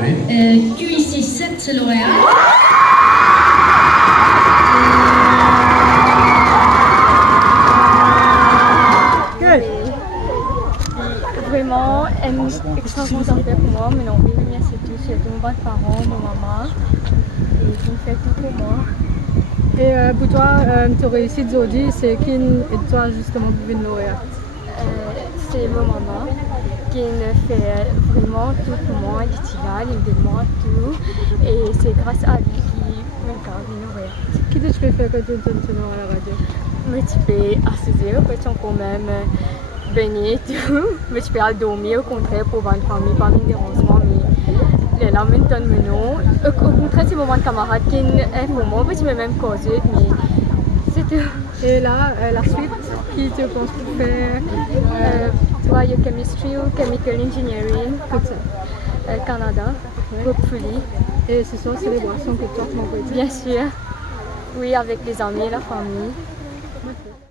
Oui. QIC7 lauréat. Vraiment, elle est extrêmement parfaite pour moi. Mon envie de venir, c'est tout. Surtout mes parents, ma maman. Et qui me fait tout pour moi. Et pour toi, ta réussite aujourd'hui, c'est qui et toi justement pour devenir lauréate? C'est ma maman qui me fait vraiment tout pour moi. Il me demande tout. Et c'est grâce à lui qui me garde lauréate. Qui tu peux faire quand tu es à la radio? Mais tu peux assister, que tu quand même baigner tout. Mais tu peux dormir au contraire pour voir une famille, pas de dérangement. Mais là, maintenant, au contraire, c'est mon camarade qui est pour moi. Tu peux même causer, mais c'est tout. Et là, la suite, qui tu penses pour faire? Tu vois, il y a chemistry ou chemical engineering, Tout ça. Canada, hopefully. Et ce sont célébrations que toi tu m'envoies. Bien sûr. Oui, avec les amis et la famille. Okay.